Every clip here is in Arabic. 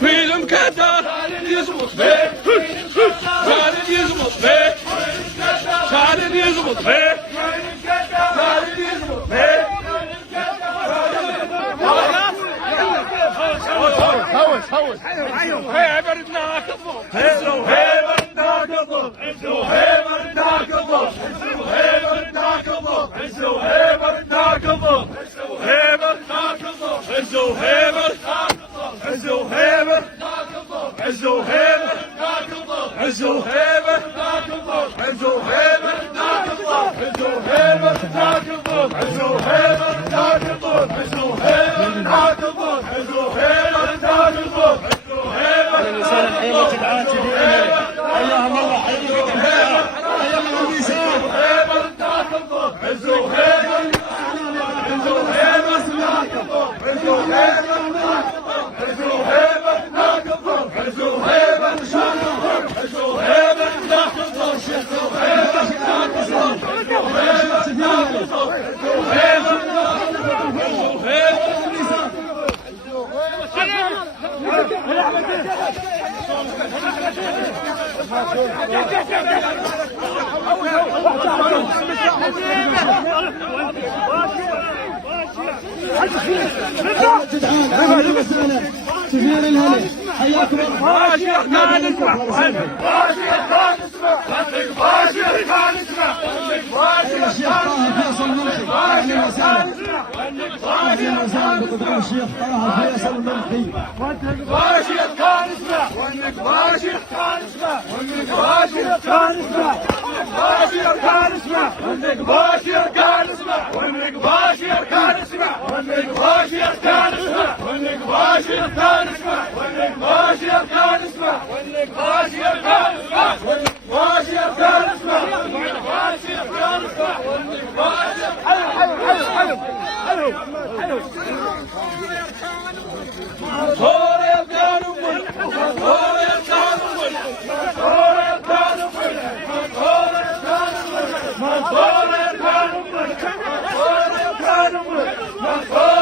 Freedom Qatar, يزبط بيه خالد يزبط بيه خالد يزبط بيه خالد يزبط بيه هوس هيبرنا كفو هيبرنا كفو هيبرنا كفو هيبرنا كفو هيبرنا كفو هيبرنا كفو هيبرنا عزو هيبة عزو هيبة عزو هيبة عزو هيبة عزو هيبة عزو هيبة عزو هيبة الإنسان الحيوة العاجل اللهم الله حيوك أيام الإنسان عزو هيبة عزو هيبة عزو هيبة سفير الهلال حياكم الله. باشر كان اسمع باشر كان اسمع باشر كان اسمع باشر الشيخ طه فيصل الملكي اهلا وسهلا. اهلا وسهلا بقدوم الشيخ طه فيصل الملكي. باشر كان اسمع باشر كان اسمع باشر كان اسمع باشر كان اسمع باشر كان اسمع باشر كان اسمع باشر كان اسمع باشر كان اسمع باشر كان اسمع باشر كان اسمع باشر كان اسمع باشر كان اسمع حلو صورة كانوا صورة كانوا صورة كانوا صورة كانوا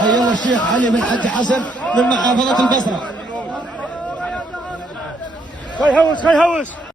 حيا الشيخ علي بن حج حسن من محافظة البصرة. خي هوس